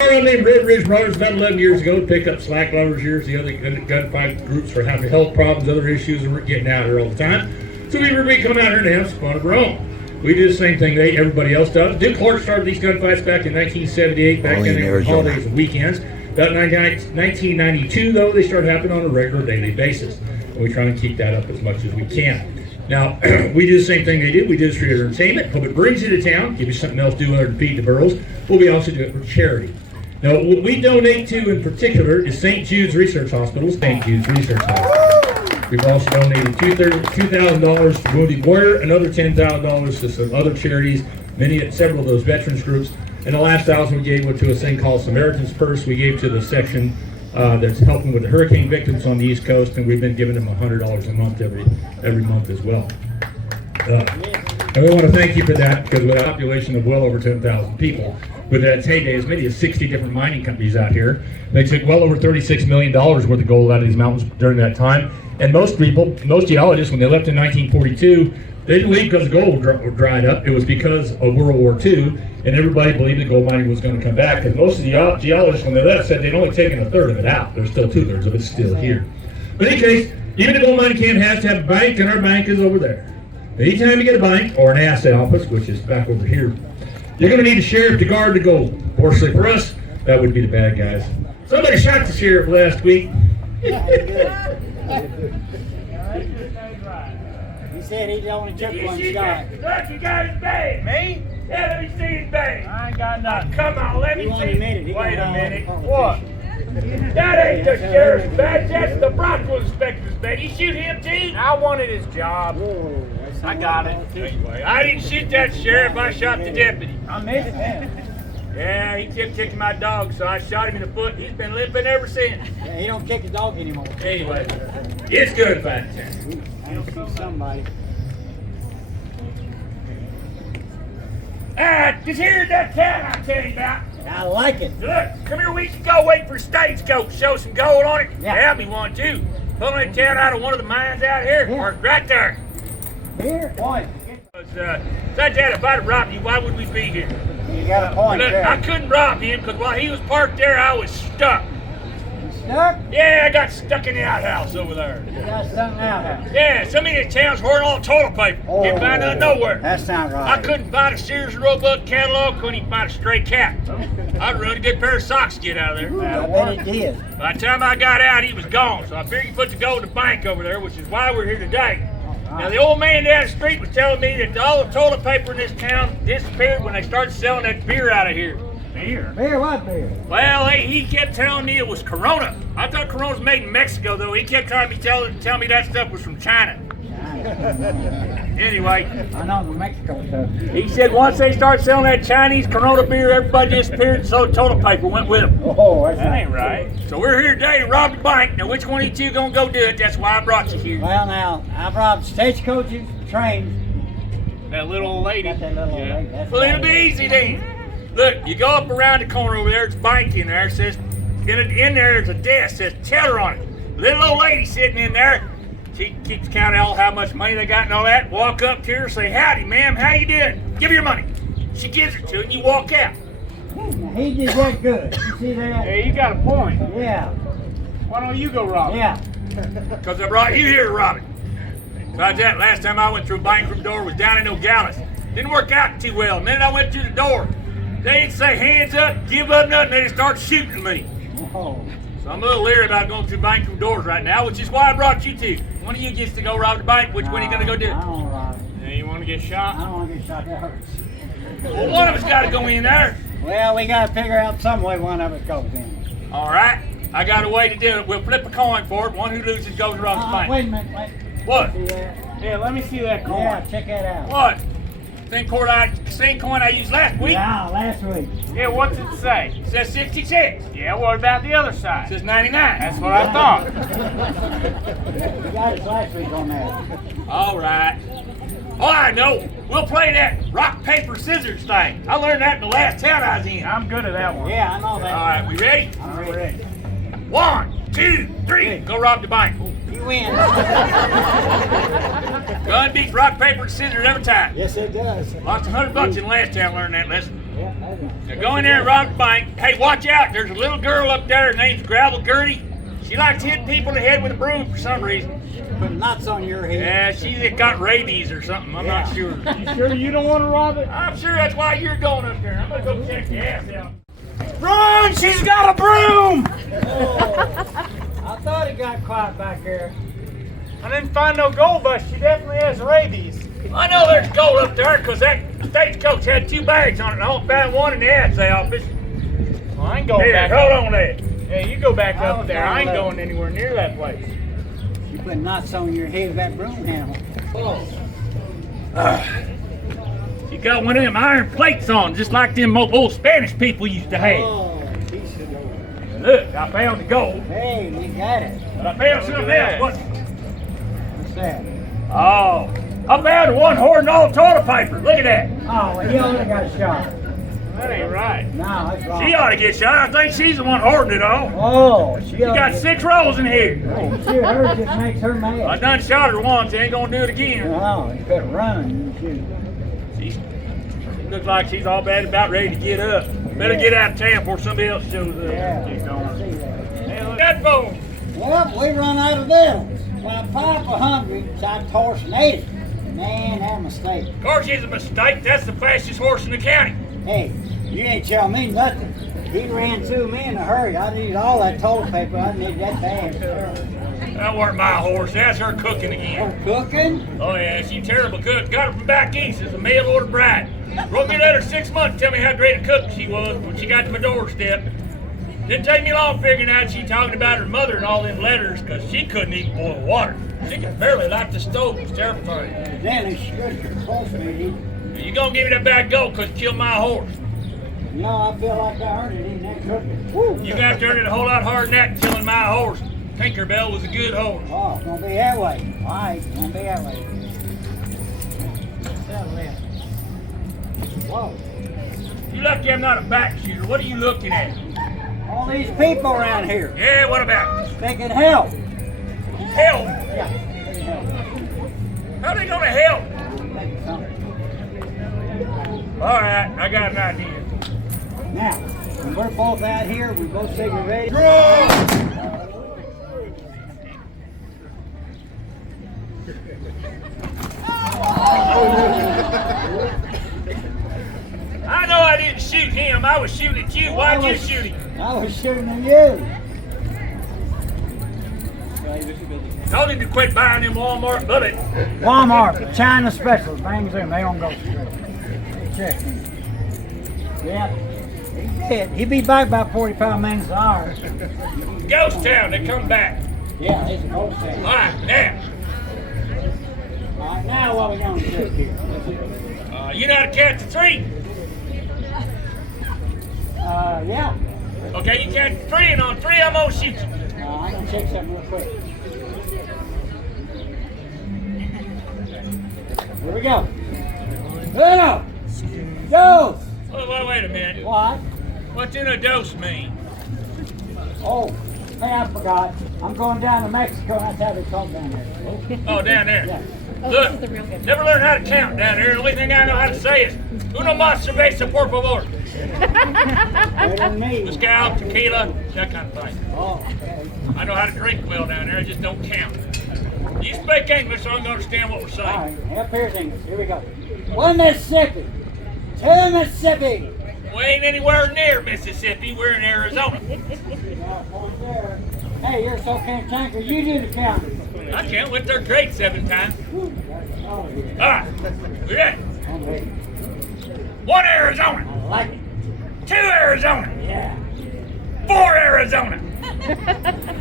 I named Red Ridge Brothers about 11 years ago to pick up slack lovers years, the other gunfight groups for having health problems, other issues, and we're getting out here all the time. So we were coming out here to have some fun of our own. We do the same thing that everybody else does. Duke Clark started these gunfights back in 1978, back then in holidays and weekends. About 1992, though, they started happening on a regular daily basis. And we try and keep that up as much as we can. Now, we do the same thing they do. We do this for your entertainment. Hope it brings you to town, give you something else to do other than feed the burros. But we also do it for charity. Now, what we donate to in particular is St. Jude's Research Hospital. St. Jude's Research Hospital. We've also donated $2,000 to Wounded Warrior, another $10,000 to some other charities, several of those veterans groups. And the last $1,000 we gave to a thing called Samaritan's Purse. We gave to the section that's helping with the hurricane victims on the East Coast, and we've been giving them $100 a month every month as well. And we want to thank you for that, because with a population of well over 10,000 people, with that heyday, as many as 60 different mining companies out here, they took well over $36 million worth of gold out of these mountains during that time. And most geologists, when they left in 1942, they didn't leave because the gold dried up. It was because of World War II, and everybody believed that gold mining was going to come back. Because most of the geologists, when they left, said they'd only taken a third of it out. There's still 2/3 of it still here. But in any case, even the gold mining camp has to have a bank, and our bank is over there. Anytime you get a bank or an asset office, which is back over here, you're going to need a sheriff to guard the gold. Fortunately for us, that would be the bad guys. Somebody shot the sheriff last week. He said he only took one shot. Look, you got his bag. Me? Yeah, let me see his bag. I ain't got nothing. Come on, let me see. Wait a minute. Wait a minute. What? That ain't the sheriff's badge. That's the Brockwell inspector's badge. You shoot him too? I wanted his job. I got it. Anyway, I didn't shoot that sheriff. I shot the deputy. I missed him. Yeah, he kept kicking my dog, so I shot him in the foot. He's been limping ever since. Yeah, he don't kick his dog anymore. Anyway, it's good fight time. I don't see somebody. Just here's that town I tell you about. I like it. Look, come here, we can go wait for a stagecoach, show some gold on it. Yeah. Have me one too. Pull that town out of one of the mines out here, Yeah. or right there. Here? Point. Besides that, if I'd robbed you, why would we be here? You got a point Look, there. I couldn't rob him because while he was parked there, I was stuck. You stuck? Yeah, I got stuck in the outhouse over there. You got something out there. Yeah, some of these towns hoarding all toilet paper. Can't find none nowhere. That's not right. I couldn't find a Sears Roebuck catalog, couldn't even find a stray cat. I'd run a good pair of socks to get out of there. I bet he did. By the time I got out, he was gone. So I figured he put the gold in the bank over there, which is why we're here today. Now, the old man down the street was telling me that all the toilet paper in this town disappeared when they started selling that beer out of here. Beer? Beer? What beer? Well, he kept telling me it was Corona. I thought Corona was made in Mexico, though. He kept trying to tell me that stuff was from China. Anyway, I know the Mexico stuff. he said once they started selling that Chinese Corona beer, everybody disappeared, so toilet paper went with them. Oh, that ain't right. So we're here today to rob the bank. Now, which one of you two gonna go do it? That's why I brought you here. Well, now, I've robbed stagecoaches, trains. That little old lady. Got that little old lady. That's Well, it'll right. be easy then. Look, you go up around the corner over there, it's a bank in there. It says, in there there's a desk, says teller on it. Little old lady sitting in there. She keeps count of all how much money they got and all that. Walk up to her, say, howdy, ma'am, how you doing? Give her your money. She gives it to her and you walk out. Now, he did that good. You see that? Hey, you got a point. Yeah. Why don't you go rob it? Yeah. Because I brought you here to rob it. Besides that, last time I went through a bank room door was down in Nogales. Didn't work out too well. The minute I went through the door, they didn't say hands up, give up nothing, they just started shooting me. Oh. So I'm a little leery about going through bank room doors right now, which is why I brought you two. One of you gets to go rob the bank, which one are you going to go do? I don't rob it. Yeah, you want to get I shot? don't want to get shot. That hurts. Well, one of us got to go in there. Well, we got to figure out some way one of us goes in. All right, I got a way to do it. We'll flip a coin for it. One who loses goes and robs the bank. Wait a minute. Wait. What? See that? Yeah, let me see that coin. Yeah, check that out. What? Same coin I used last week? Yeah, last week. Yeah, what's it say? It says 66. Yeah, what about the other side? It says 99. That's what I thought. We got it last week on that. All right. Oh, I know. We'll play that rock, paper, scissors thing. I learned that in the last town I was in. I'm good at that one. Yeah, I know that. All right, we ready? I'm ready. 1, 2, 3. Go rob the bank. You win. Gun beats rock, paper, and scissors every time. Yes, it does. Lost $100 in the last town learning that lesson. Yeah, that's right. Now go in there and rob the bank. Hey, watch out. There's a little girl up there. Her name's Gravel Gertie. She likes to hit people in the head with a broom for some reason. Put nuts on your head. Yeah, she's got rabies or something. I'm not sure. You sure you don't want to rob it? I'm sure that's why you're going up there. I'm gonna go check the ass out. Run! She's got a broom! I thought it got quiet back there. I didn't find no gold, but she definitely has rabies. I know there's gold up there because that stagecoach had 2 bags on it and I only found one in the assay office. Well, I ain't going Here, back hold up. on there. Yeah, you go back I up was there. I ain't going going anywhere near that place. You put nuts on your head with that broom handle. She got one of them iron plates on, just like them old Spanish people used to have. Oh, piece of gold. Look, I found the gold, Hey, we got it. but I found something else. What's that? Oh, I found one hoarding all toilet paper. Look at that. Oh, well, he only got shot. That ain't right. No, that's wrong. She ought to get shot. I think she's the one hoarding it all. Oh, she You got 6 rolls in here. Oh, shit, hers just makes her mad. I done shot her once. Ain't gonna do it again. Oh, you better run. She looks like she's all bad about ready to get up. Better get out of town before somebody else shows up. Yeah, She's I gone. see that. Hey, look at that phone. Well, we run out of them. When Papa hungry, so I torched and ate it. Man, that mistake. Of course, it's a mistake. That's the fastest horse in the county. Hey, you ain't tell me nothing. He ran through me in a hurry. I needed all that toilet paper. I needed that bad. That weren't my horse. That's her cooking again. Oh, cooking? Oh yeah, she terrible cook. Got her from back east as a mail order bride. Wrote me a letter 6 months to tell me how great a cook she was when she got to my doorstep. Didn't take me long figuring out she talking about her mother and all them letters because she couldn't even boil water. She could barely light the stove. It was terrifying. Then he should have close me. You gonna give me that bad goat because you killed my horse. No, I feel like I earned it in that cooking. Woo. You got to earn it a whole lot harder than that than killing my horse. Tinkerbell was a good horse. Oh, it's gonna be that way. All right, it's gonna be that way. Settle in. Whoa. You lucky I'm not a back shooter. What are you looking at? All these people around here. Yeah, what about? They can help. Help? Yeah, they can help. How they gonna help? Maybe something. All right, I got an idea. Now, when we're both out here, we both say we're ready. I know I didn't shoot him. I was shooting at you. Why'd you shoot him? I was shooting at you. Told him to quit buying them Walmart bullets. Walmart, China special. Bang zoom. They don't go straight. Check. Yeah. He's dead. He'll be back about 45 minutes an hour. Ghost town, they come back. Yeah, it's a ghost All town. right, now. All right, now what we gonna do here? You know how to catch a tree? Yeah. Okay, you catch a tree, and on 3 I'm gonna shoot you. I'm gonna check something real quick. Here we go. Uno, dos. Wait a minute. What? What's in a dose mean? Oh, hey, I forgot. I'm going down to Mexico. That's how they come down there. Oh, down there. Yeah. Look, never learned how to count down there. The only thing I know how to say is uno más cerveza, por favor. Better than me. Mezcal, tequila, that kind of thing. Oh, okay. I know how to drink well down there, I just don't count. You speak English, so I'm gonna understand what we're All saying. right, up here's English. Here we go. 1 Mississippi. 2 Mississippi. We ain't anywhere near Mississippi, we're in Arizona. Now, point there. Hey, you're so cantanker. You do the counting. I can't went there grade 7 times. Oh, here. Alright, we ready? I'm ready. 1 Arizona, I like it. 2 Arizona, Yeah. 4 Arizona,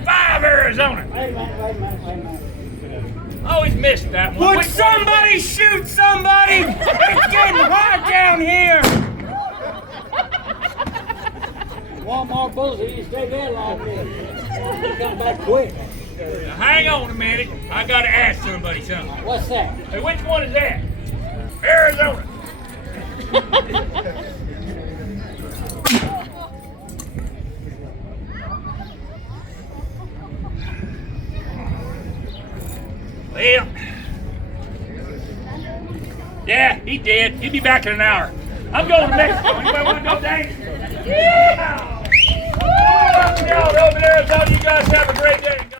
5 Arizona. Wait a minute, wait a minute, wait a minute. Always missed that one. Would somebody shoot somebody? It's getting hot down here. Walmart bullets, he didn't stay there long. He come back quick. Now, hang on a minute, I gotta ask somebody something. What's that? Hey, which one is that? Arizona. Well, yeah, he did. He'll be back in an hour. I'm going to Mexico. Anybody want to go, Dane? Yeah!